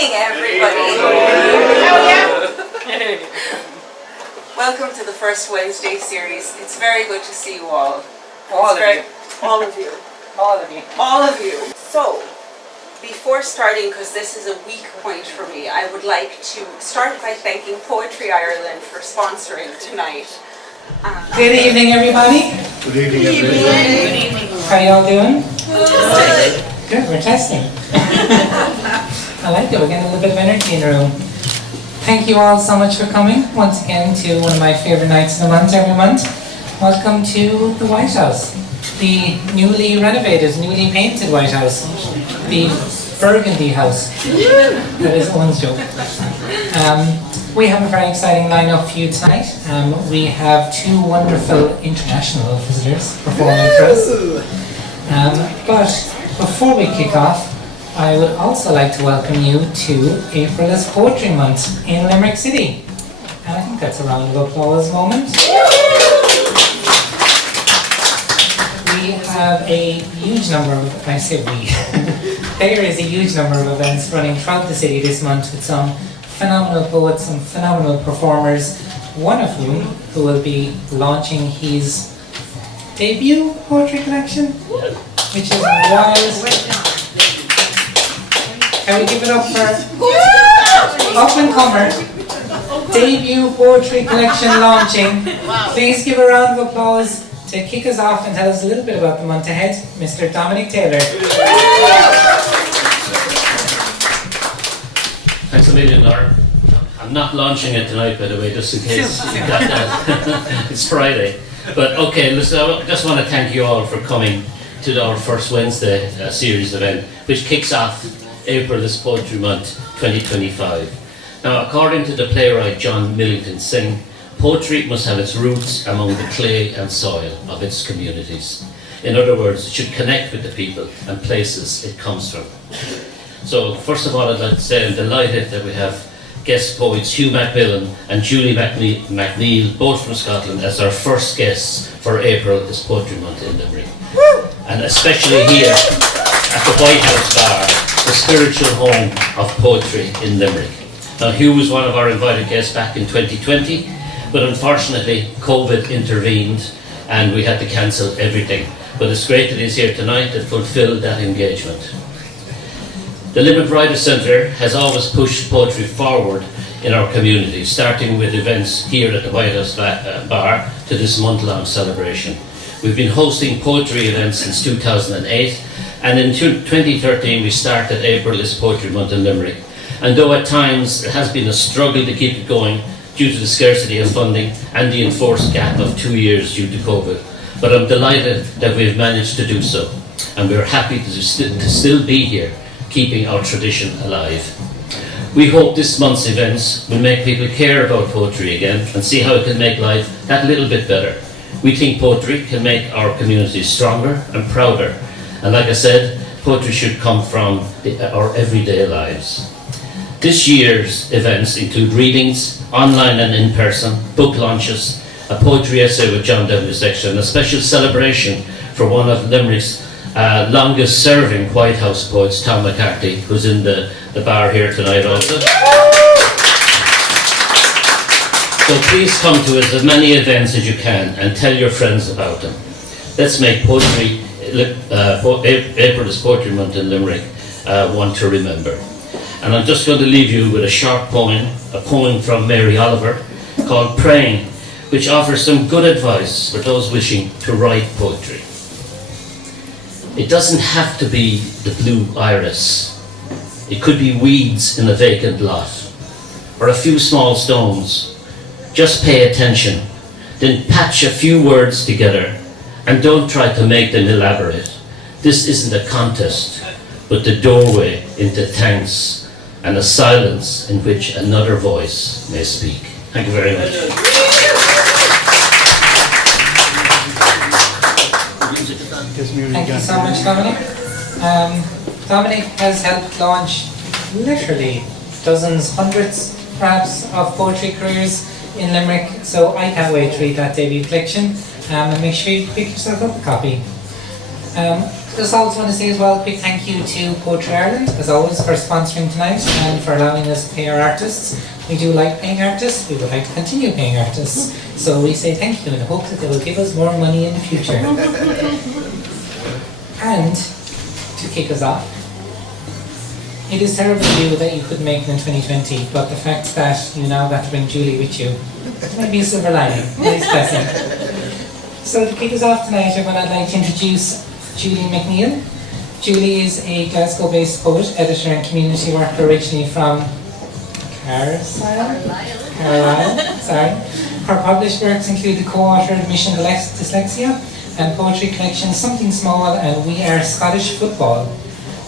evening, everybody. Oh, yeah. Welcome to the first Wednesday series. It's very good to see you all. All of you. All of you. All of you. All of you. So, before starting, because this is a weak point for me, I would like to start by thanking Poetry Ireland for sponsoring tonight. Good evening, everybody. Good evening, everybody. Good evening. How are y'all doing? Good. Good, we're testing. I like it, we're getting a little bit of energy in the room. Thank you all so much for coming once again to one of my favourite nights in the month every month. Welcome to the Whitehouse, the newly renovated, newly painted Whitehouse, the Burgundy House. That is Owen's joke. We have a very exciting lineup for you tonight. We have two wonderful international visitors performing for us. But before we kick off, I would also like to welcome you to April is Poetry Month in Limerick City. And I think that's a round of applause moment. We have a huge number of, I say we, there is a huge number of events running throughout the city this month with some phenomenal poets and phenomenal performers, one of who will be launching his debut poetry collection, which is wild. Can we give it up for up and comer debut poetry collection launching? Please give a round of applause to kick us off and tell us a little bit about the month ahead, Mr. Dominic Taylor. Thanks a million, Laura. I'm not launching it tonight, by the way, just in case you got that. It's Friday. But okay, listen, I just want to thank you all for coming to our first Wednesday series event, which kicks off April is Poetry Month 2025. Now, according to the playwright John Millington Synge, poetry must have its roots among the clay and soil of its communities. In other words, it should connect with the people and places it comes from. So, first of all, I'd like to say I'm delighted that we have guest poets Hugh McMillan and Julie McNeill, both from Scotland, as our first guests for April is Poetry Month in Limerick. And especially here at the Whitehouse Bar, the spiritual home of poetry in Limerick. Now, Hugh was one of our invited guests back in 2020, but unfortunately COVID intervened and we had to cancel everything. But it's great that he's here tonight to fulfill that engagement. The Limerick Writers' Centre has always pushed poetry forward in our community, starting with events here at the Whitehouse Bar to this month-long celebration. We've been hosting poetry events since 2008, and in 2013 we started April is Poetry Month in Limerick. And though at times it has been a struggle to keep it going due to the scarcity of funding and the enforced gap of 2 years due to COVID, but I'm delighted that we've managed to do so, and we're happy to still be here, keeping our tradition alive. We hope this month's events will make people care about poetry again and see how it can make life that little bit better. We think poetry can make our communities stronger and prouder. And like I said, poetry should come from our everyday lives. This year's events include readings, online and in person, book launches, a poetry essay with John W. Sexton, and a special celebration for one of Limerick's longest serving Whitehouse poets, Tom McCarthy, who's in the bar here tonight also. So please come to as many events as you can and tell your friends about them. Let's make poetry, April is Poetry Month in Limerick, one to remember. And I'm just going to leave you with a short poem, a poem from Mary Oliver called Praying, which offers some good advice for those wishing to write poetry. It doesn't have to be the blue iris. It could be weeds in a vacant lot, or a few small stones. Just pay attention, then patch a few words together, and don't try to make them elaborate. This isn't a contest, but the doorway into thanks and a silence in which another voice may speak. Thank you very much. Thank you so much, Dominic. Dominic has helped launch literally dozens, hundreds perhaps of poetry careers in Limerick, so I can't wait to read that debut collection, and make sure you pick yourself up a copy. Just also want to say as well a quick thank you to Poetry Ireland, as always, for sponsoring tonight and for allowing us to pay our artists. We do like paying artists, we would like to continue paying artists. So we say thank you and hope that they will give us more money in the future. And to kick us off, it is terrible of you that you couldn't make it in 2020, but the fact that you now got to bring Julie with you, it might be a silver lining. Nice blessing. So to kick us off tonight, I'd like to introduce Julie McNeill. Julie is a Glasgow-based poet, editor and community worker originally from Carlisle. Her published works include the co-authored Mission Dyslexia and poetry collection Something Small and We Are Scottish Football.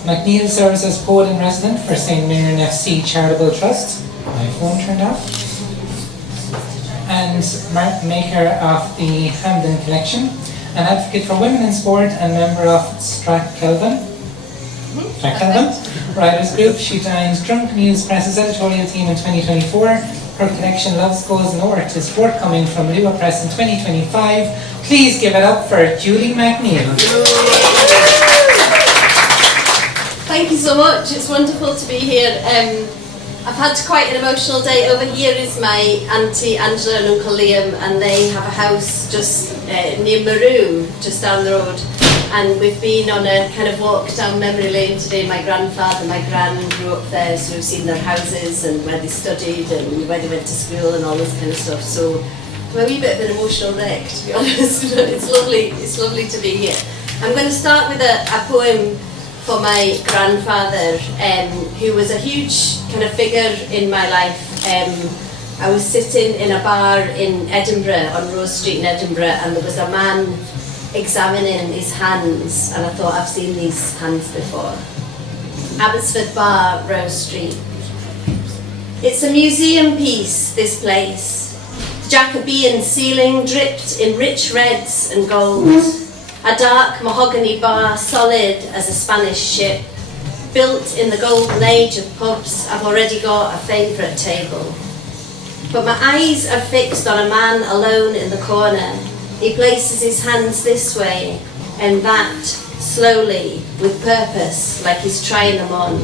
McNeill serves as poet in resident for St. Mirren FC Charitable Trust. My phone turned off. And maker of the Hamden Collection, an advocate for women in sport and member of Strathkelvin Writers Group. She joined Drunk News Press's editorial team in 2024. Her collection Love's Goes North is forthcoming from Lua Press in 2025. Please give it up for Julie McNeill. Thank you so much. It's wonderful to be here. I've had quite an emotional day. Over here is my auntie Angela and uncle Liam, and they have a house just near Maru, just down the road. And we've been on a kind of walk down memory lane today. My grandfather and my gran grew up there, so we've seen their houses and where they studied and where they went to school and all this kind of stuff. So I'm a wee bit of an emotional wreck, to be honest. It's lovely to be here. I'm going to start with a poem for my grandfather, who was a huge kind of figure in my life. I was sitting in a bar in Edinburgh, on Rose Street in Edinburgh, and there was a man examining his hands, and I thought, I've seen these hands before. Abbotsford Bar, Rose Street. It's a museum piece, this place. Jacobean ceiling dripped in rich reds and gold. A dark mahogany bar, solid as a Spanish ship. Built in the golden age of pubs, I've already got a favourite table. But my eyes are fixed on a man alone in the corner. He places his hands this way and that, slowly, with purpose, like he's trying them on.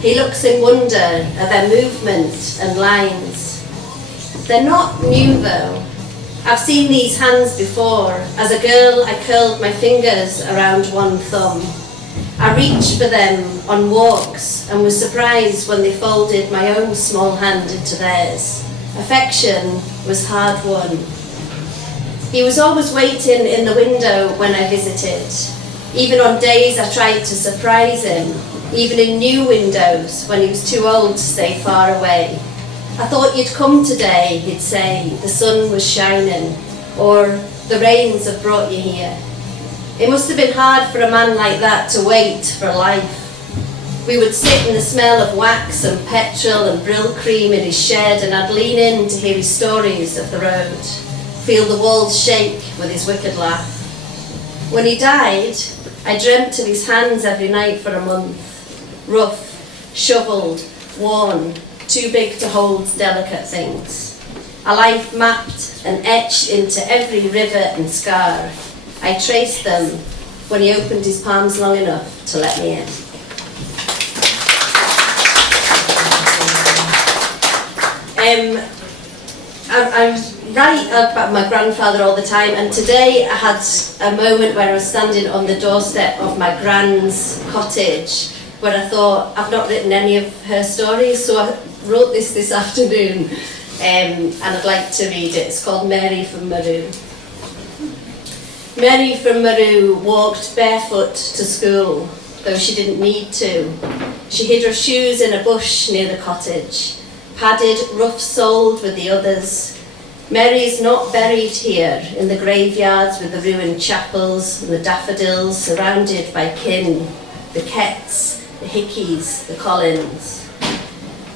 He looks in wonder at their movement and lines. They're not new though. I've seen these hands before. As a girl, I curled my fingers around one thumb. I reached for them on walks and was surprised when they folded my own small hand into theirs. Affection was hard won. He was always waiting in the window when I visited. Even on days I tried to surprise him, even in new windows when he was too old to stay far away. I thought you'd come today, he'd say, the sun was shining, or the rains have brought you here. It must have been hard for a man like that to wait for life. We would sit in the smell of wax and petrol and Brill cream in his shed, and I'd lean in to hear his stories of the road, feel the walls shake with his wicked laugh. When he died, I dreamt of his hands every night for a month, rough, shovelled, worn, too big to hold delicate things. A life mapped and etched into every rivet and scar. I traced them when he opened his palms long enough to let me in. I write about my grandfather all the time, and today I had a moment where I was standing on the doorstep of my grand's cottage, where I thought, I've not written any of her stories, so I wrote this afternoon, and I'd like to read it. It's called Mary from Maru. Mary from Maru walked barefoot to school, though she didn't need to. She hid her shoes in a bush near the cottage, padded rough-soled with the others. Mary's not buried here in the graveyards with the ruined chapels and the daffodils, surrounded by kin, the Ketts, the Hickeys, the Collins.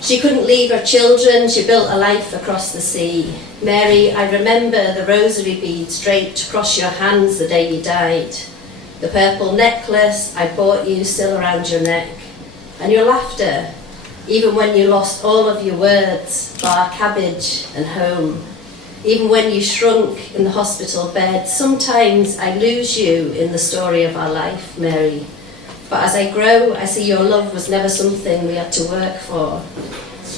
She couldn't leave her children, she built a life across the sea. Mary, I remember the rosary beads draped across your hands the day you died. The purple necklace I bought you still around your neck. And your laughter, even when you lost all of your words, bar cabbage and home. even when you shrunk in the hospital bed. Sometimes I lose you in the story of our life, Mary. But as I grow, I see your love was never something we had to work for.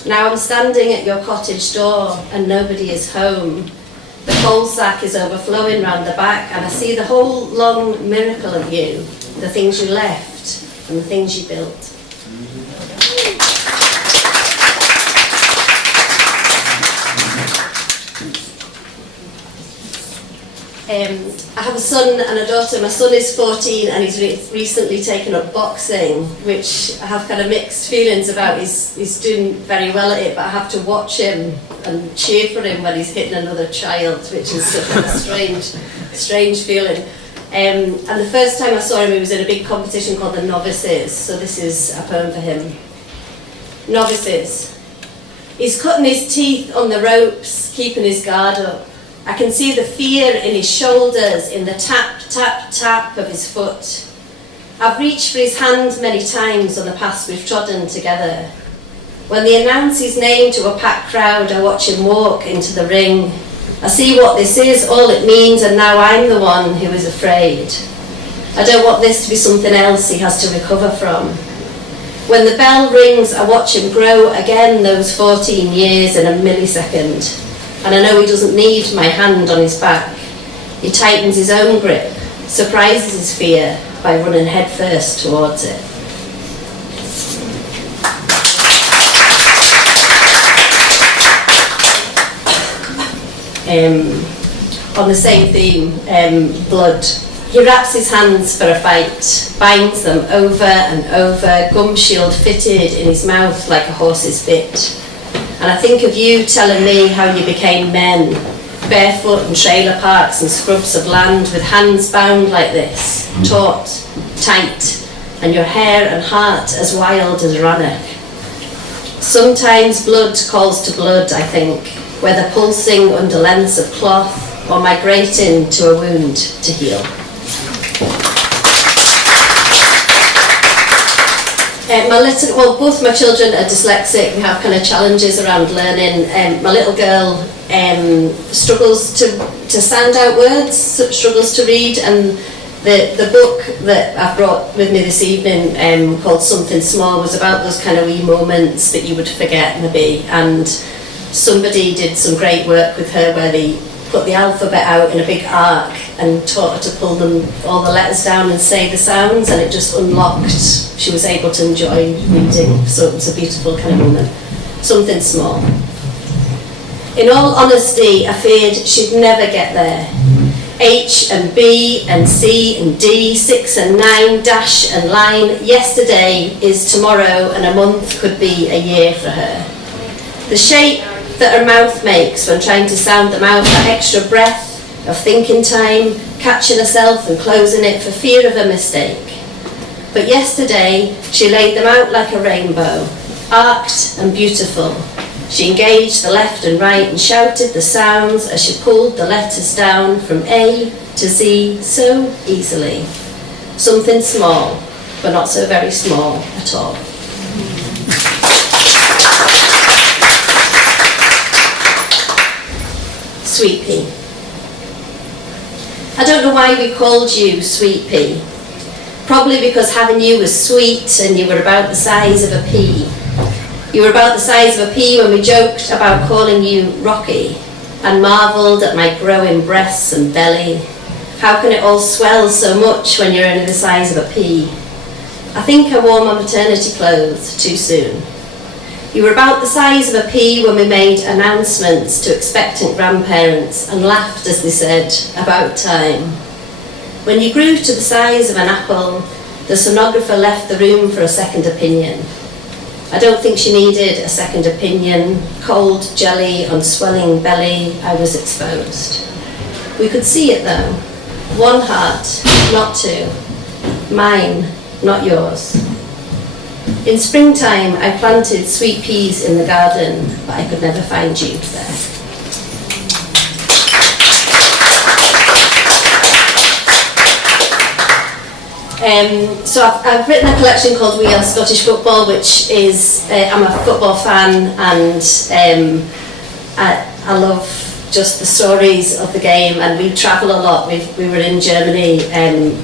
Now I'm standing at your cottage door and nobody is home. The coal sack is overflowing round the back and I see the whole long miracle of you, the things you left and the things you built. I have a son and a daughter. My son is 14 and he's recently taken up boxing, which I have kind of mixed feelings about. He's doing very well at it, but I have to watch him and cheer for him when he's hitting another child, which is such a strange feeling. And the first time I saw him, he was in a big competition called the Novices, so this is a poem for him. Novices. He's cutting his teeth on the ropes, keeping his guard up. I can see the fear in his shoulders, in the tap, tap, tap of his foot. I've reached for his hand many times on the paths we've trodden together. When they announce his name to a packed crowd, I watch him walk into the ring. I see what this is, all it means, and now I'm the one who is afraid. I don't want this to be something else he has to recover from. When the bell rings, I watch him grow again those 14 years in a millisecond. And I know he doesn't need my hand on his back. He tightens his own grip, surprises his fear by running headfirst towards it. On the same theme, blood. He wraps his hands for a fight, binds them over and over, gum shield fitted in his mouth like a horse's bit. And I think of you telling me how you became men, barefoot in trailer parks and scrubs of land with hands bound like this, taut, tight, and your hair and heart as wild as Rannoch. Sometimes blood calls to blood, I think, whether pulsing under lengths of cloth or migrating to a wound to heal. Both my children are dyslexic. We have kind of challenges around learning. My little girl struggles to sound out words, struggles to read, and the book that I brought with me this evening, called Something Small, was about those kind of wee moments that you would forget maybe. And somebody did some great work with her where they put the alphabet out in a big arc and taught her to pull all the letters down and say the sounds, and it just unlocked. She was able to enjoy reading, so it was a beautiful kind of moment. Something small. In all honesty, I feared she'd never get there. H and B and C and D, 6 and 9, dash and line. Yesterday is tomorrow and a month could be a year for her. The shape that her mouth makes when trying to sound them out, that extra breath of thinking time, catching herself and closing it for fear of a mistake. But yesterday, she laid them out like a rainbow, arced and beautiful. She engaged the left and right and shouted the sounds as she pulled the letters down from A to Z so easily. Something small, but not so very small at all. Sweet pea. I don't know why we called you Sweet Pea. Probably because having you was sweet and you were about the size of a pea. You were about the size of a pea when we joked about calling you Rocky and marvelled at my growing breasts and belly. How can it all swell so much when you're only the size of a pea? I think I wore my maternity clothes too soon. You were about the size of a pea when we made announcements to expectant grandparents and laughed as they said, about time. When you grew to the size of an apple, the sonographer left the room for a second opinion. I don't think she needed a second opinion. Cold jelly on swelling belly, I was exposed. We could see it though. One heart, not two. Mine, not yours. In springtime, I planted sweet peas in the garden, but I could never find you there. So I've written a collection called We Are Scottish Football, which is, I'm a football fan, and I love just the stories of the game, and we travel a lot. We were in Germany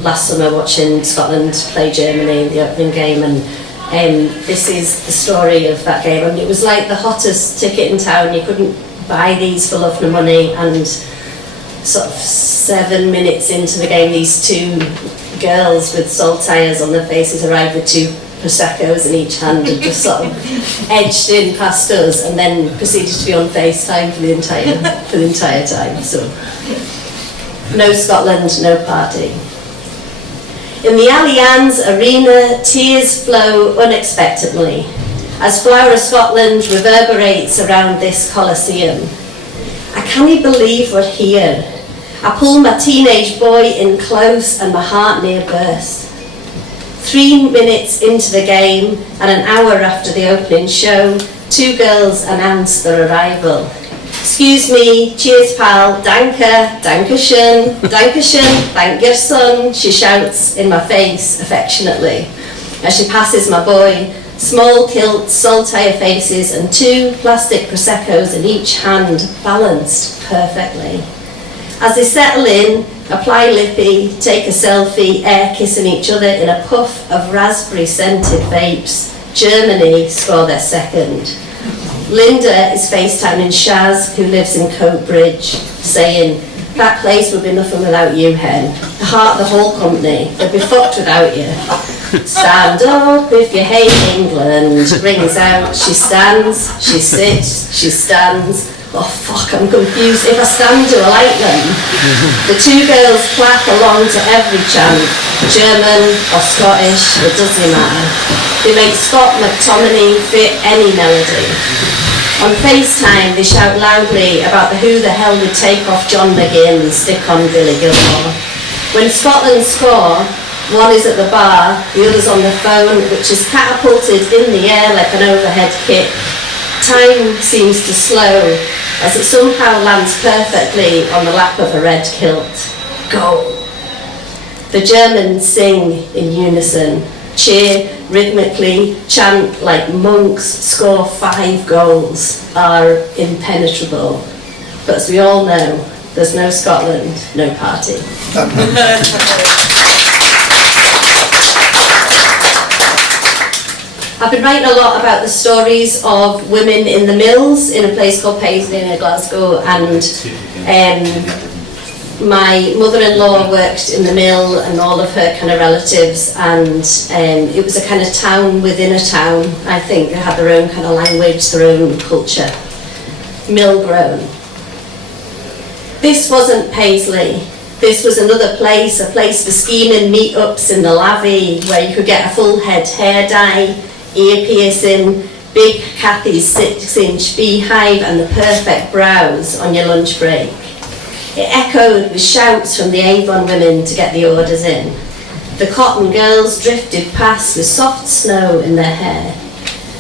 last summer watching Scotland play Germany in the opening game, and this is the story of that game. And it was like the hottest ticket in town. You couldn't buy these for love nor money, and sort of 7 minutes into the game, these two girls with salt tires on their faces arrived with 2 Prosecco's in each hand and just sort of edged in past us, and then proceeded to be on FaceTime for the entire time. So no Scotland, no party. In the Allianz Arena, tears flow unexpectedly as Flower of Scotland reverberates around this Coliseum. I can't believe we're here. I pull my teenage boy in close and my heart near burst. 3 minutes into the game and an hour after the opening show, 2 girls announce their arrival. Excuse me, cheers pal, danke, dankeschön, dankeschön, thank your son, she shouts in my face affectionately as she passes my boy, small kilts, saltire faces and 2 plastic Prosecco's in each hand, balanced perfectly. As they settle in, apply lippy, take a selfie, air kissing each other in a puff of raspberry scented vapes, Germany score their second. Linda is FaceTiming Shaz, who lives in Coatbridge, saying, that place would be nothing without you, hen. The heart of the whole company, they'd be fucked without you. Stand up if you hate England, rings out, she stands, she sits, she stands. Oh fuck, I'm confused. If I stand, do I like them? The 2 girls clap along to every chant, German or Scottish, it doesn't matter. They make Scott McTominay fit any melody. On FaceTime, they shout loudly about who the hell would take off John McGinn and stick on Billy Gilmore. When Scotland score, one is at the bar, the other's on the phone, which is catapulted in the air like an overhead kick. Time seems to slow as it somehow lands perfectly on the lap of a red kilt. Goal! The Germans sing in unison, cheer rhythmically, chant like monks, score 5 goals, are impenetrable. But as we all know, there's no Scotland, no party. I've been writing a lot about the stories of women in the mills in a place called Paisley near Glasgow, and my mother-in-law worked in the mill and all of her kind of relatives, and it was a kind of town within a town. I think they had their own kind of language, their own culture. Mill grown. This wasn't Paisley. This was another place, a place for scheming meetups in the lavvy where you could get a full head hair dye, ear piercing, big Kathy's 6-inch beehive and the perfect brows on your lunch break. It echoed with shouts from the Avon women to get the orders in. The cotton girls drifted past with soft snow in their hair.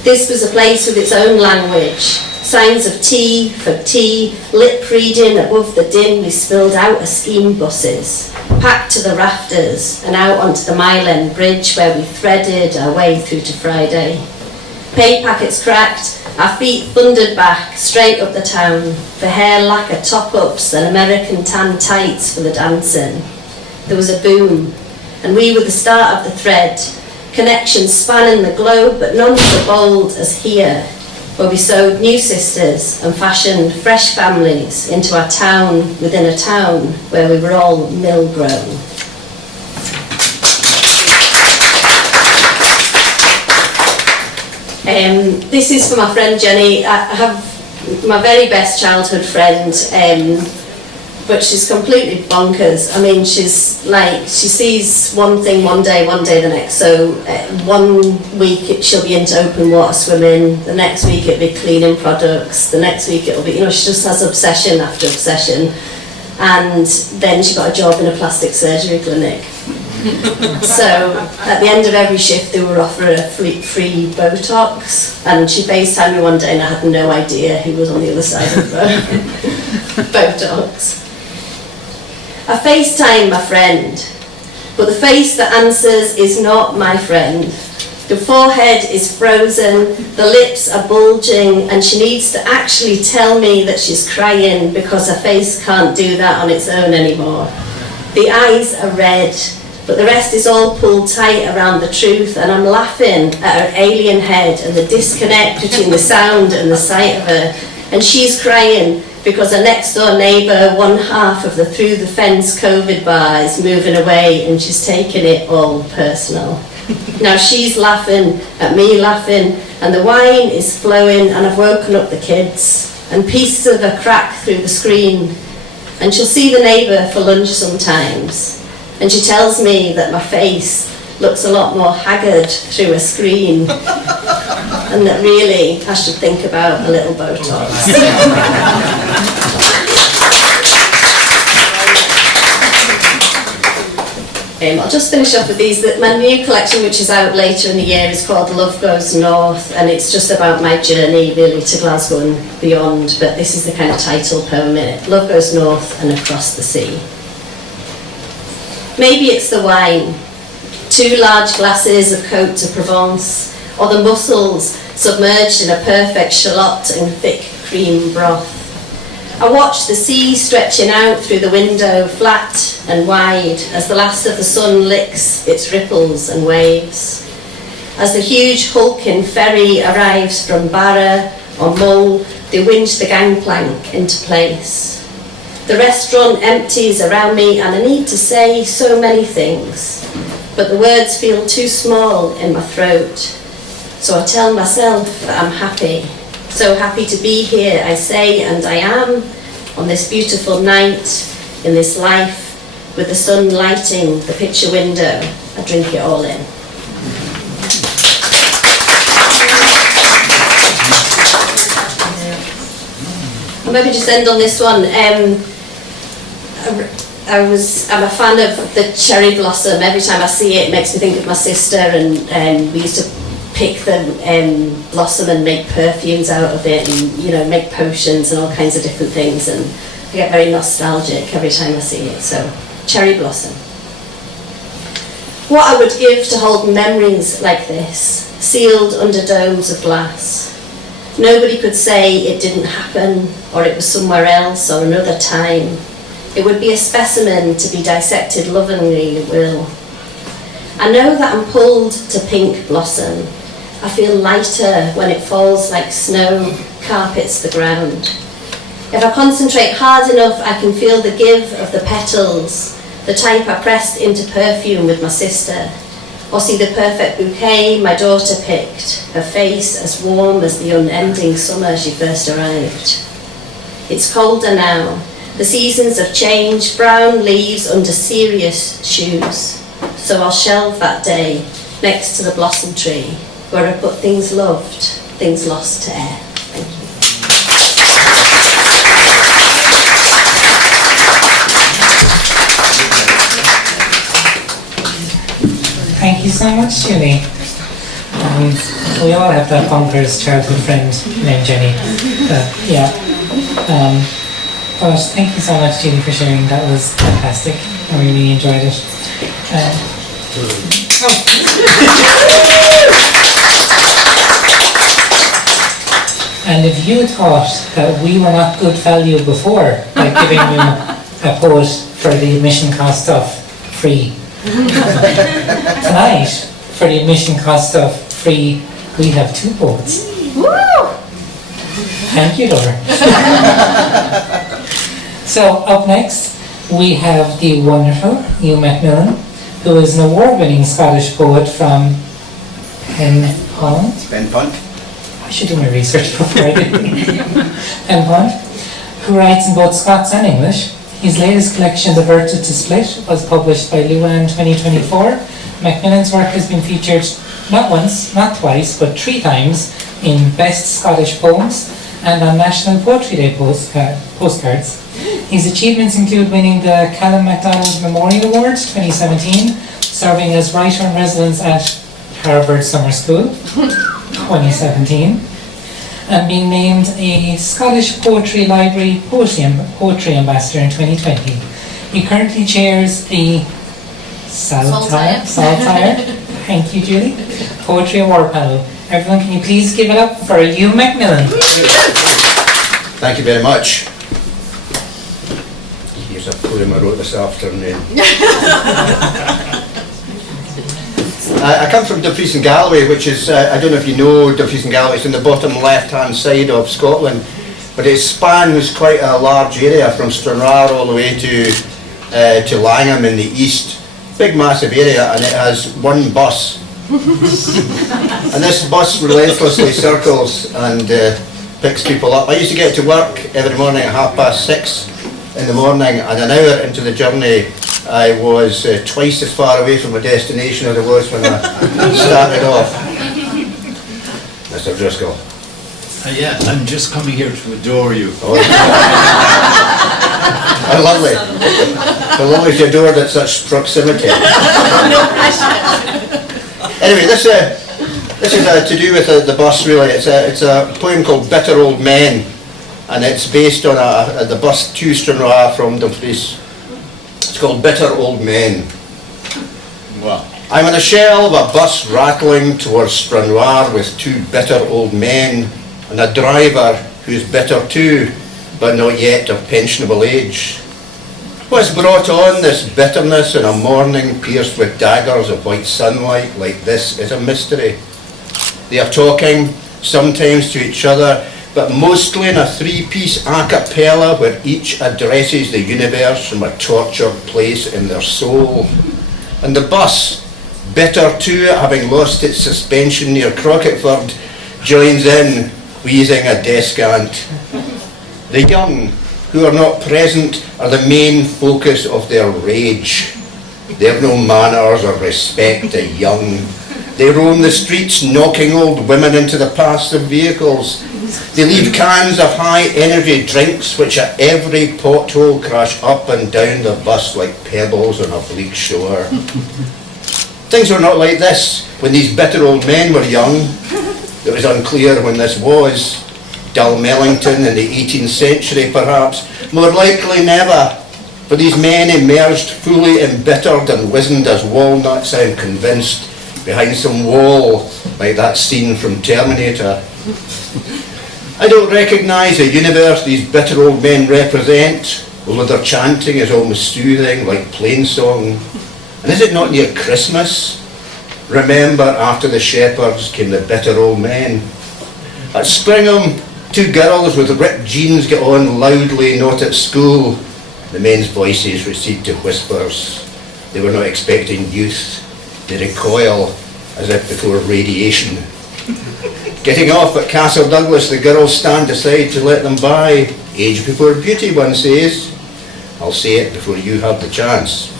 This was a place with its own language, signs of tea for tea, lip reading above the din we spilled out of scheme buses, packed to the rafters and out onto the Mile End Bridge where we threaded our way through to Friday. Pay packets cracked, our feet thundered back, straight up the town, the hair lacquer top-ups and American tan tights for the dancing. There was a boom, and we were the start of the thread, connections spanning the globe, but none so bold as here, where we sewed new sisters and fashioned fresh families into our town within a town where we were all mill-grown. This is for my friend Jenny. I have my very best childhood friend, but she's completely bonkers. I mean, she's like, she sees one thing one day the next. So 1 week she'll be into open water swimming, the next week it'll be cleaning products, the next week it'll be, you know, she just has obsession after obsession. And then she got a job in a plastic surgery clinic. So at the end of every shift they were offering a free Botox, and she FaceTimed me one day and I had no idea who was on the other side of the Botox. I FaceTime my friend, but the face that answers is not my friend. The forehead is frozen, the lips are bulging, and she needs to actually tell me that she's crying because her face can't do that on its own anymore. The eyes are red, but the rest is all pulled tight around the truth, and I'm laughing at her alien head and the disconnect between the sound and the sight of her. And she's crying because her next door neighbour, one half of the through the fence COVID bar, is moving away and she's taking it all personal. Now she's laughing at me laughing, and the wine is flowing, and I've woken up the kids, and pieces of her crack through the screen, and she'll see the neighbour for lunch sometimes, and she tells me that my face looks a lot more haggard through a screen, and that really I should think about a little Botox. I'll just finish off with these. My new collection, which is out later in the year, is called Love Goes North, and it's just about my journey really to Glasgow and beyond, but this is the kind of title poem in it. Love goes north and across the sea. Maybe it's the wine, 2 large glasses of Côte de Provence, or the mussels submerged in a perfect shallot and thick cream broth. I watch the sea stretching out through the window, flat and wide, as the last of the sun licks its ripples and waves. As the huge hulking ferry arrives from Barra or Mull, they winch the gangplank into place. The restaurant empties around me, and I need to say so many things, but the words feel too small in my throat. So I tell myself that I'm happy. So happy to be here, I say, and I am, on this beautiful night, in this life, with the sun lighting the picture window. I drink it all in. I'll maybe just end on this one. I'm a fan of the cherry blossom. Every time I see it, it makes me think of my sister, and we used to pick the blossom and make perfumes out of it, and make potions and all kinds of different things, and I get very nostalgic every time I see it. So, cherry blossom. What I would give to hold memories like this, sealed under domes of glass. Nobody could say it didn't happen, or it was somewhere else, or another time. It would be a specimen to be dissected lovingly, it will. I know that I'm pulled to pink blossom. I feel lighter when it falls like snow carpets the ground. If I concentrate hard enough, I can feel the give of the petals, the type I pressed into perfume with my sister, or see the perfect bouquet my daughter picked, her face as warm as the unending summer she first arrived. It's colder now. The seasons have changed, brown leaves under serious shoes. So I'll shelve that day next to the blossom tree, where I put things loved, things lost to air. Thank you. Thank you so much, Julie. We all have that bonkers childhood friend named Jenny. But thank you so much, Julie, for sharing. That was fantastic. I really enjoyed it. And if you thought that we were not good value before, by giving you a poet for the admission cost of free, tonight, for the admission cost of free, we have 2 poets. Woo! Thank you, Laura. So up next, we have the wonderful Hugh McMillan, who is an award-winning Scottish poet from Penpont. I should do my research before I do. Penpont, who writes in both Scots and English. His latest collection, The Verted to Split, was published by Luan 2024. McMillan's work has been featured not once, not twice, but 3 times in Best Scottish Poems and on National Poetry Day postcards. His achievements include winning the Callum MacDonald Memorial Award 2017, serving as writer-in-residence at Harvard Summer School 2017, and being named a Scottish Poetry Library Poetry Ambassador in 2020. He currently chairs the Saltire Thank you, Julie. Poetry Award panel. Everyone, can you please give it up for Hugh McMillan? Thank you very much. Here's a poem I wrote this afternoon. I come from Dumfries and Galloway, which is, I don't know if you know Dumfries and Galloway, it's in the bottom left-hand side of Scotland, but it spans quite a large area from Stranraer all the way to Langham in the east. Big massive area, and it has one bus. And this bus relentlessly circles and picks people up. I used to get to work every morning at 6:30 in the morning, and an hour into the journey I was twice as far away from my destination as I was when I started off. Mr. Driscoll. Yeah, I'm just coming here to adore you. Oh, how lovely. How lovely to adore at such proximity. Anyway, this is to do with the bus, really. It's a poem called Bitter Old Men, and it's based on the bus to Stranraer from Dumfries. It's called Bitter Old Men. Wow. I'm on a shell of a bus rattling towards Stranraer with two bitter old men and a driver who's bitter too, but not yet of pensionable age. What's brought on this bitterness in a morning pierced with daggers of white sunlight like this is a mystery. They are talking, sometimes to each other, but mostly in a three-piece a cappella where each addresses the universe from a tortured place in their soul. And the bus, bitter too at having lost its suspension near Crocketford, joins in, wheezing a descant. The young, who are not present, are the main focus of their rage. They have no manners or respect the young. They roam the streets, knocking old women into the paths of vehicles. They leave cans of high-energy drinks which at every pothole crash up and down the bus like pebbles on a bleak shore. Things were not like this when these bitter old men were young. It was unclear when this was. Dalmellington in the 18th century, perhaps. More likely never. For these men emerged fully embittered and wizened as walnuts, I am convinced, behind some wall, like that scene from Terminator. I don't recognise the universe these bitter old men represent, although their chanting is almost soothing, like plainsong. And is it not near Christmas? Remember, after the shepherds came the bitter old men. At Springham, two girls with ripped jeans get on loudly, not at school. The men's voices recede to whispers. They were not expecting youth. They recoil as if before radiation. Getting off at Castle Douglas, the girls stand aside to let them by. Age before beauty, one says. I'll say it before you have the chance.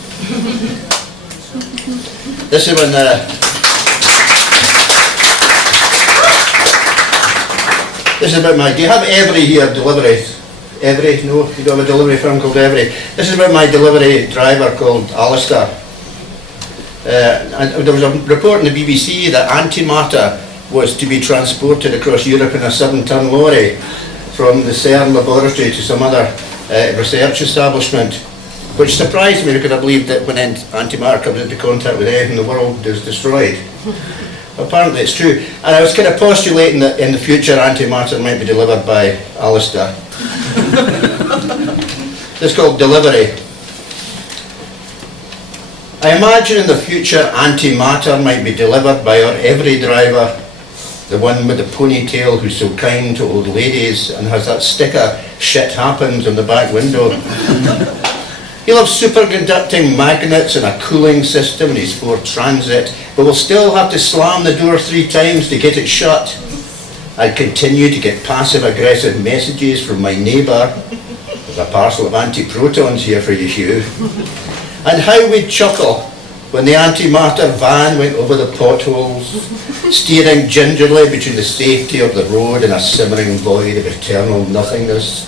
This is when this is about my, do you have Every here, delivery? Every? No, you don't have a delivery firm called Every. This is about my delivery driver called Alistair. And there was a report in the BBC that antimatter was to be transported across Europe in a 7-ton lorry from the CERN laboratory to some other research establishment, which surprised me because I believed that when antimatter comes into contact with anything, the world is destroyed. Apparently it's true. And I was kind of postulating that in the future antimatter might be delivered by Alistair. This is called Delivery. I imagine in the future antimatter might be delivered by our Every driver, the one with the ponytail who's so kind to old ladies and has that sticker, shit happens, on the back window. He'll have superconducting magnets and a cooling system in his Ford Transit, but will still have to slam the door 3 times to get it shut. I'd continue to get passive-aggressive messages from my neighbour. There's a parcel of anti-protons here for you, Hugh. And how we'd chuckle when the antimatter van went over the potholes, steering gingerly between the safety of the road and a simmering void of eternal nothingness.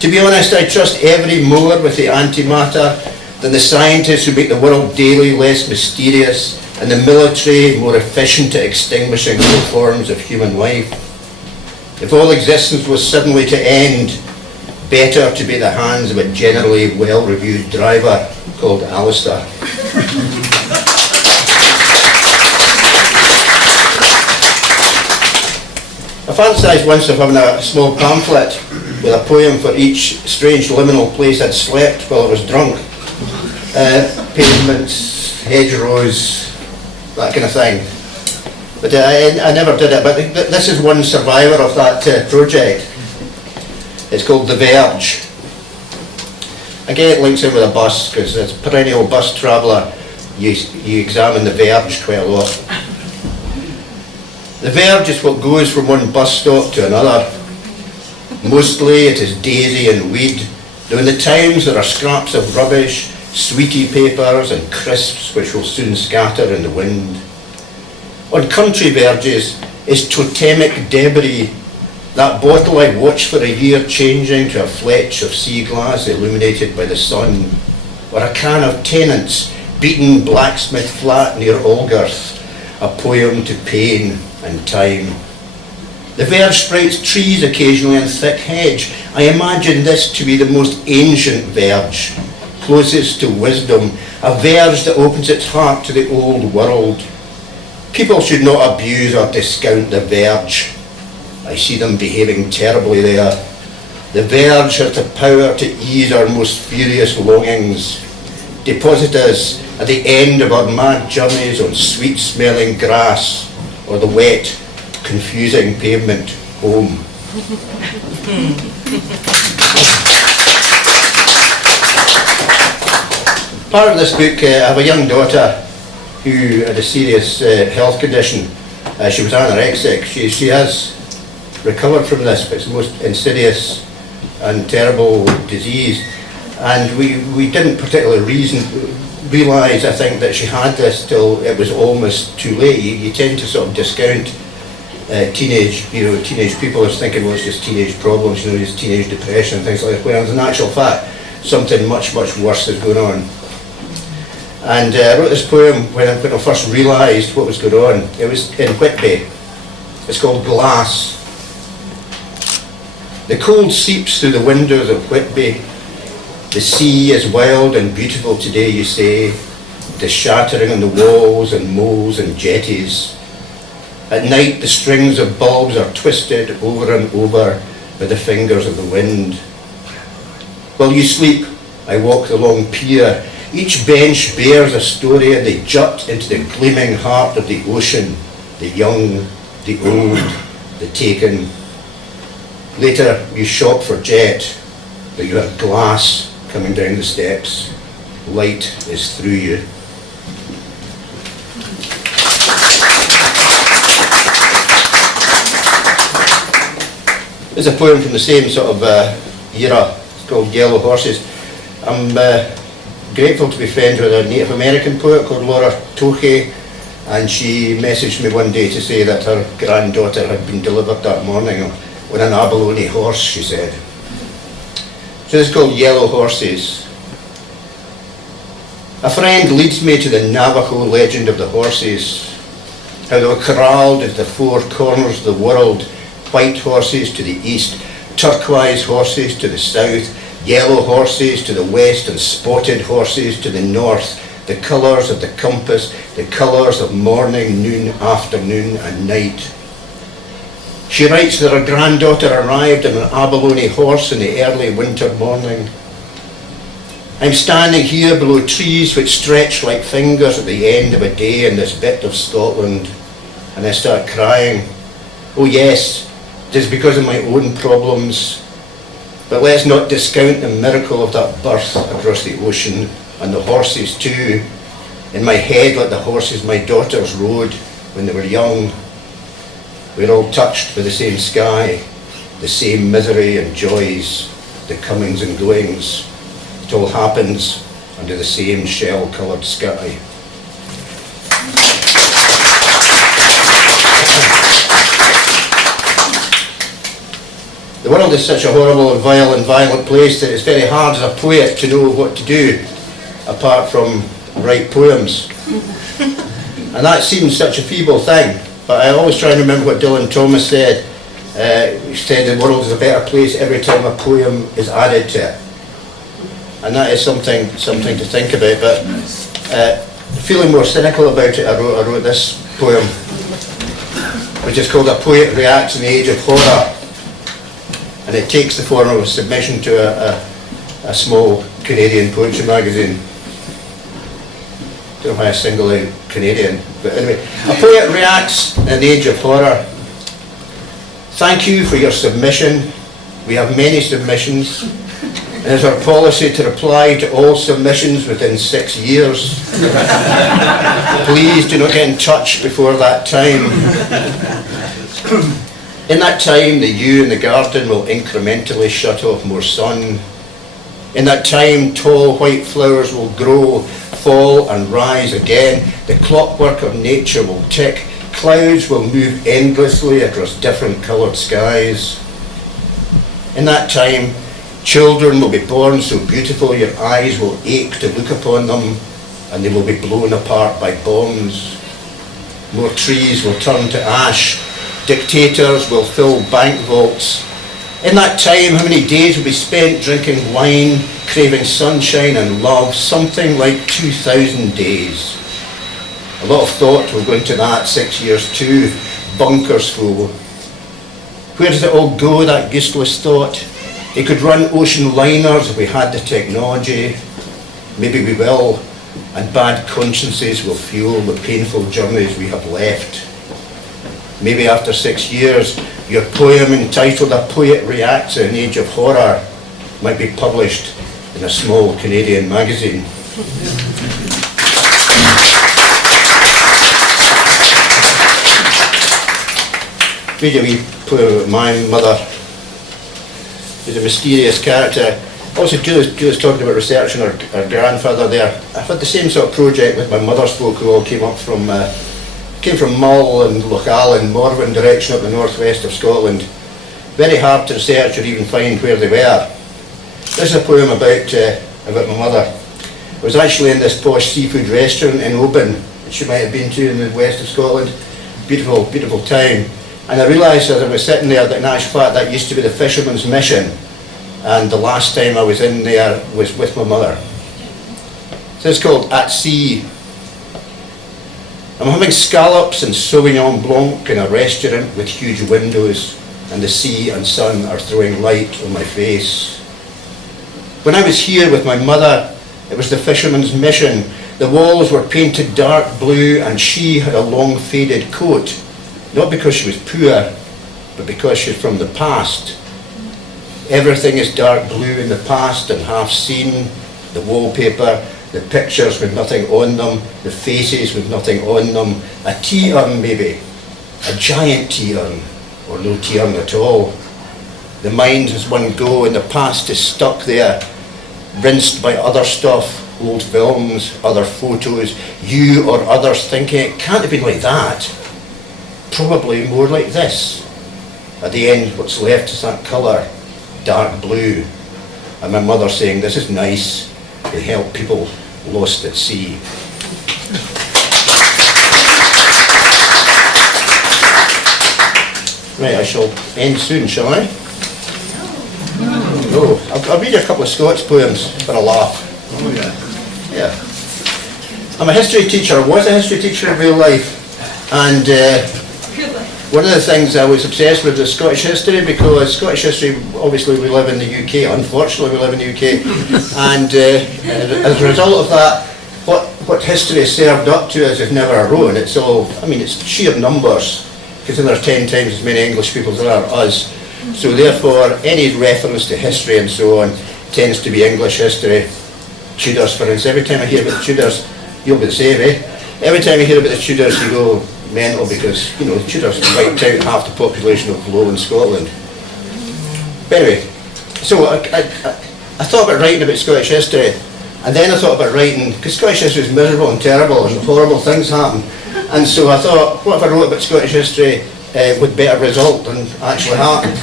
To be honest, I trust Every more with the antimatter than the scientists who make the world daily less mysterious and the military more efficient at extinguishing all forms of human life. If all existence was suddenly to end, better to be the hands of a generally well-reviewed driver called Alistair. I fantasised once of having a small pamphlet with a poem for each strange liminal place I'd slept while I was drunk. Pavements, hedgerows, that kind of thing. But I never did it. But this is one survivor of that project. It's called The Verge. Again, it links in with a bus, because as a perennial bus traveller, you examine the verge quite a lot. The verge is what goes from one bus stop to another. Mostly it is daisy and weed, though in the towns there are scraps of rubbish, sweetie papers and crisps which will soon scatter in the wind. On country verges is totemic debris, that bottle I watched for a year changing to a fletch of sea glass illuminated by the sun, or a can of Tennant's beaten blacksmith flat near Allgirth, a poem to pain and time. The verge sprouts trees occasionally and thick hedge. I imagine this to be the most ancient verge, closest to wisdom, a verge that opens its heart to the old world. People should not abuse or discount the verge. I see them behaving terribly there. The verge has the power to ease our most furious longings, deposit us at the end of our mad journeys on sweet-smelling grass or the wet, confusing pavement home. Part of this book, I have a young daughter who had a serious health condition. She was anorexic. She has recovered from this, but it's the most insidious and terrible disease. And we didn't particularly realise, I think, that she had this till it was almost too late. You tend to sort of discount teenage people as thinking, well, it's just teenage problems, just teenage depression and things like that, whereas in actual fact, something much, much worse is going on. And I wrote this poem when I first realised what was going on. It was in Whitby. It's called Glass. The cold seeps through the windows of Whitby. The sea is wild and beautiful today, you say, the shattering on the walls and moles and jetties. At night the strings of bulbs are twisted over and over by the fingers of the wind. While you sleep, I walk the long pier. Each bench bears a story and they jut into the gleaming heart of the ocean, the young, the old, the taken. Later you shop for jet, but you have glass coming down the steps. Light is through you. There's a poem from the same sort of era. It's called Yellow Horses. I'm grateful to be friends with a Native American poet called Laura Toche, and she messaged me one day to say that her granddaughter had been delivered that morning on an abalone horse, she said. So this is called Yellow Horses. A friend leads me to the Navajo legend of the horses, how they were corralled at the four corners of the world, white horses to the east, turquoise horses to the south, yellow horses to the west, and spotted horses to the north, the colours of the compass, the colours of morning, noon, afternoon and night. She writes that her granddaughter arrived on an abalone horse in the early winter morning. I'm standing here below trees which stretch like fingers at the end of a day in this bit of Scotland, and I start crying. Oh yes, it is because of my own problems, but let's not discount the miracle of that birth across the ocean, and the horses too. In my head, like the horses my daughters rode when they were young. We're all touched by the same sky, the same misery and joys, the comings and goings. It all happens under the same shell-coloured sky. The world is such a horrible and vile and violent place that it's very hard as a poet to know what to do apart from write poems. And that seems such a feeble thing, but I always try and remember what Dylan Thomas said. He said the world is a better place every time a poem is added to it. And that is something to think about, but feeling more cynical about it, I wrote this poem. which is called A Poet Reacts in the Age of Horror. And it takes the form of a submission to a small Canadian poetry magazine. Don't know why I single out Canadian, but anyway. A Poet Reacts in the Age of Horror. Thank you for your submission. We have many submissions. It is our policy to reply to all submissions within 6 years. Please do not get in touch before that time. In that time, the yew in the garden will incrementally shut off more sun. In that time, tall white flowers will grow, fall and rise again. The clockwork of nature will tick. Clouds will move endlessly across different coloured skies. In that time, children will be born so beautiful your eyes will ache to look upon them, and they will be blown apart by bombs. More trees will turn to ash. Dictators will fill bank vaults. In that time, how many days will be spent drinking wine, craving sunshine and love? Something like 2,000 days. A lot of thought will go into that, 6 years too. Bunkers full. Where does it all go, that useless thought? It could run ocean liners if we had the technology. Maybe we will, and bad consciences will fuel the painful journeys we have left. Maybe after 6 years, your poem entitled A Poet Reacts in an Age of Horror might be published in a small Canadian magazine. Read a wee poem about my mother, who's a mysterious character. Also, Julie's talking about researching her grandfather there. I've had the same sort of project with my mother's folk who all came from Mull and Lochal and Morven direction up the northwest of Scotland. Very hard to research or even find where they were. This is a poem about my mother. I was actually in this posh seafood restaurant in Oban, which you might have been to in the west of Scotland. Beautiful, beautiful time. And I realised as I was sitting there that in actual fact that used to be the fisherman's mission. And the last time I was in there was with my mother. So it's called At Sea. I'm having scallops and Sauvignon Blanc in a restaurant with huge windows, and the sea and sun are throwing light on my face. When I was here with my mother, it was the fisherman's mission. The walls were painted dark blue and she had a long faded coat, not because she was poor, but because she's from the past. Everything is dark blue in the past and half seen, the wallpaper, the pictures with nothing on them, the faces with nothing on them, a tea urn maybe, a giant tea urn, or no tea urn at all. The mind has one go and the past is stuck there, rinsed by other stuff, old films, other photos, you or others thinking it can't have been like that, probably more like this. At the end what's left is that colour, dark blue, and my mother saying this is nice, they help people lost at sea. Right, I shall end soon, shall I? No. I'll read you a couple of Scots poems for a laugh. Oh yeah. Yeah. I'm a history teacher, was a history teacher in real life, and one of the things I was obsessed with is Scottish history, because Scottish history, obviously we live in the UK, unfortunately we live in the UK, and as a result of that, what history is served up to us is never our own. It's all, I mean, it's sheer numbers, because there are 10 times as many English people as there are us. So therefore, any reference to history and so on tends to be English history. Tudors, for instance, every time I hear about the Tudors, you'll be the same, eh? Every time you hear about the Tudors, you go mental, because, you know, the Tudors wiped out half the population of Lowland Scotland. But anyway, so I thought about writing about Scottish history, and then I thought about writing, because Scottish history is miserable and terrible and horrible things happen, and so I thought, what if I wrote about Scottish history with better result than actually happened?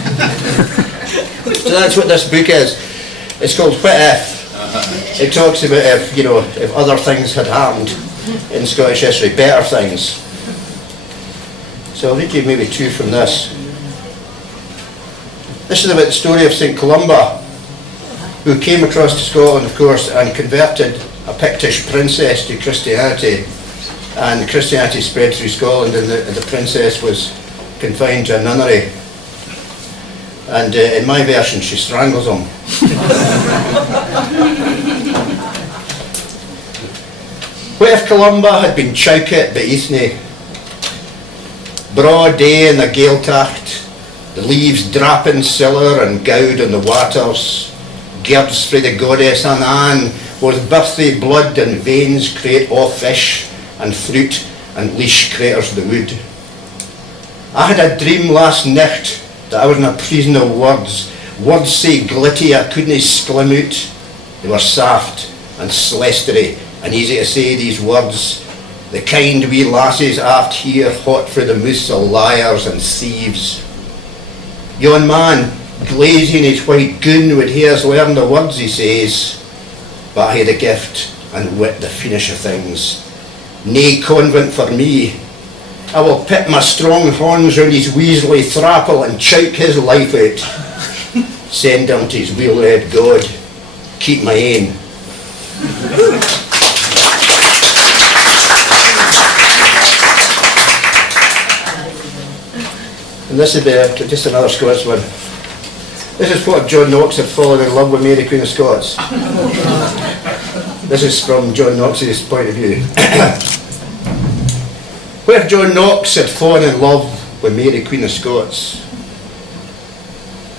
So that's what this book is. It's called What If. It talks about if, you know, if other things had happened in Scottish history, better things. So I'll read you maybe two from this. This is about the story of St Columba, who came across to Scotland, of course, and converted a Pictish princess to Christianity. And Christianity spread through Scotland, and the princess was confined to a nunnery. And in my version, she strangles him. What if Columba had been chowket but Ethne? Broad day in the Gaeltacht, the leaves drapping siller and gowd on the waters, girds frae the goddess Anne, with birthday blood and veins create all fish and fruit and leash craters the wood. I had a dream last nicht that I was in a prison of words, words sae glitty I couldn't sklim out. They were soft and slestery and easy to say, these words, the kind wee lasses aft here hot for the moose of liars and thieves. Yon man, glazing his white goon, would hear us learn the words he says, but I had a gift and wit the finish of things. Nae convent for me. I will pit my strong horns round his weaselly thrapple and choke his life out. Send him to his wheel-head God. Keep my ain. And this would be just another Scots one. This is what John Knox had fallen in love with Mary Queen of Scots. This is from John Knox's point of view. What if John Knox had fallen in love with Mary Queen of Scots?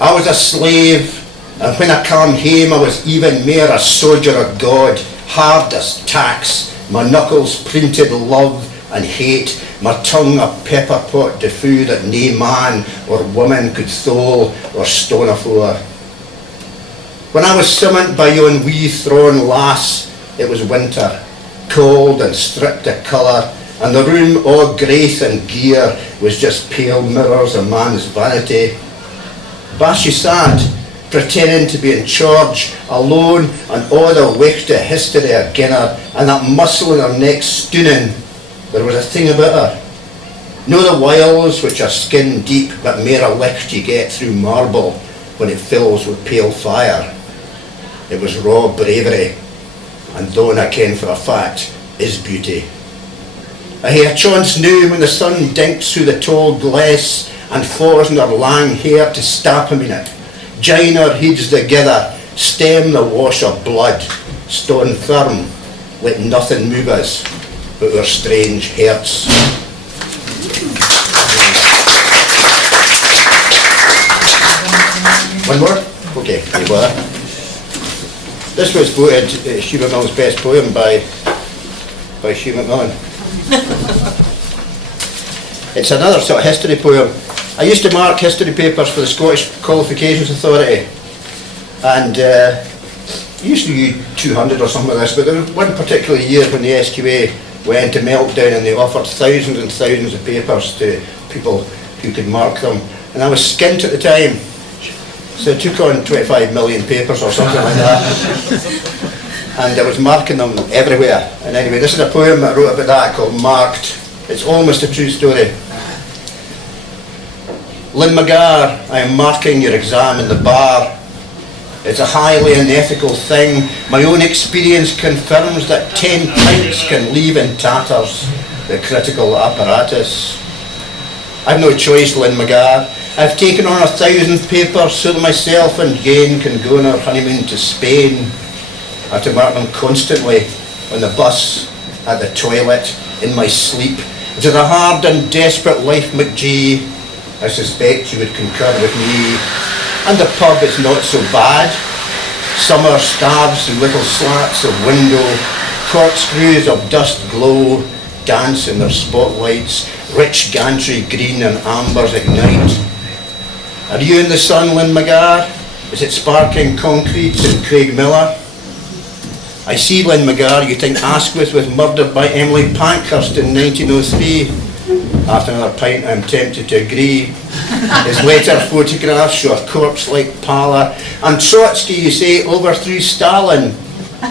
I was a slave, and when I came home I was even more a soldier of God, hard as tax, my knuckles printed love and hate, my tongue a pepper pot to food that nae man or woman could thole or stone afore. When I was summoned by yon wee thrawn lass, it was winter, cold and stripped of colour, and the room all graith and gear was just pale mirrors of man's vanity. But she sat, pretending to be in charge, alone, and all the wicht of history agin her, and that muscle in her neck stooning. There was a thing about her. No the wiles which are skin deep, but mere a licht you get through marble when it fills with pale fire. It was raw bravery, and though I ken for a fact, is beauty. I hear chance now when the sun dinks through the tall glass and falls in her lang hair to stap him in it. Join our heads together, stem the wash of blood, stone firm, let nothing move us but our strange hearts. One more? Okay, you bother. This was voted Hugh McMillan's best poem by Hugh McMillan. It's another sort of history poem. I used to mark history papers for the Scottish Qualifications Authority, and usually 200 or something like this, but there was one particular year when the SQA went to meltdown and they offered thousands and thousands of papers to people who could mark them, and I was skint at the time, so I took on 25 million papers or something like that, and I was marking them everywhere. And anyway, this is a poem that I wrote about that called Marked. It's almost a true story. Linmagar, I am marking your exam in the bar. It's a highly unethical thing. My own experience confirms that 10 pints can leave in tatters the critical apparatus. I've no choice, Linmagar. I've taken on 1,000 papers so that myself and Jane can go on our honeymoon to Spain. I have to mark them constantly, on the bus, at the toilet, in my sleep. It is a hard and desperate life, McGee. I suspect you would concur with me. And the pub is not so bad. Summer stabs through little slats of window, corkscrews of dust glow, dance in their spotlights, rich gantry green and ambers ignite. Are you in the sun, Linmagar? Is it sparking concrete in Craigmillar? I see, Linmagar, you think Asquith was murdered by Emily Pankhurst in 1903. After another pint, I'm tempted to agree. His later photographs show a corpse like pallor. And Trotsky, you say, overthrew Stalin.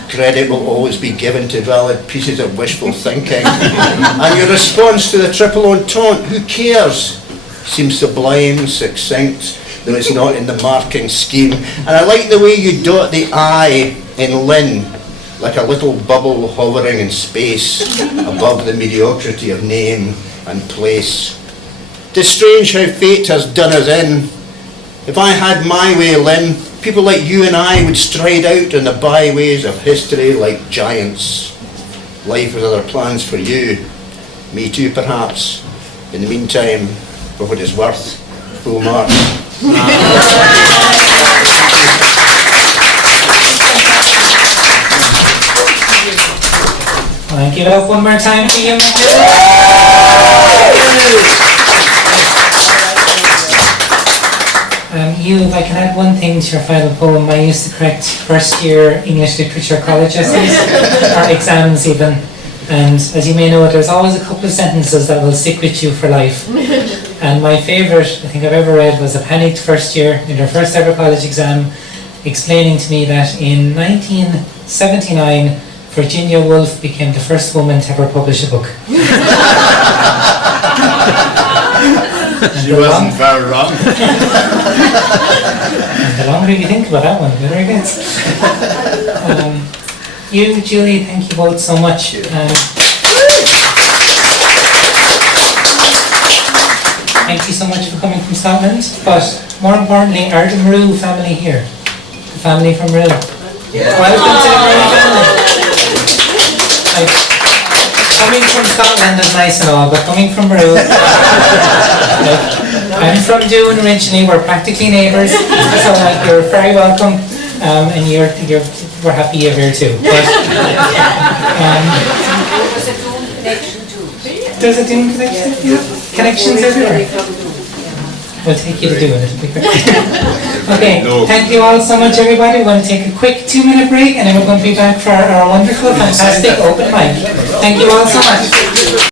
Credit will always be given to valid pieces of wishful thinking. And your response to the triple entente, who cares? Seems sublime, succinct, though it's not in the marking scheme. And I like the way you dot the I in Lynn, like a little bubble hovering in space above the mediocrity of name and place. 'Tis strange how fate has done us in. If I had my way, Lynn, people like you and I would stride out on the byways of history like giants. Life has other plans for you. Me too, perhaps. In the meantime, for what it's worth, full marks. Well, give it up one more time for Hugh McMillan. Hugh, if I can add one thing to your final poem, I used to correct first year English Literature college essays, or exams even, and as you may know, there's always a couple of sentences that will stick with you for life. And my favourite, I think I've ever read, was a panicked first year in their first ever college exam, explaining to me that in 1979, Virginia Woolf became the first woman to ever publish a book. She wasn't far wrong. And the longer you think about that one, the better it gets. You, Julie, thank you both so much. Thank you so much for coming from Scotland, but more importantly, are the Maru family here? The family from Maru. Welcome to the Maru family. Coming from Scotland is nice and all, but coming from Maru, I'm from Doon originally. We're practically neighbours, so you're very welcome, and we're happy you're here too. But, there's a Doon connection. Yeah. Connections everywhere. We'll take you to Doon. It'll be quick. Okay, thank you all so much, everybody. We're going to take a quick 2-minute break, and then we're going to be back for our wonderful, fantastic open mic. Thank you all so much.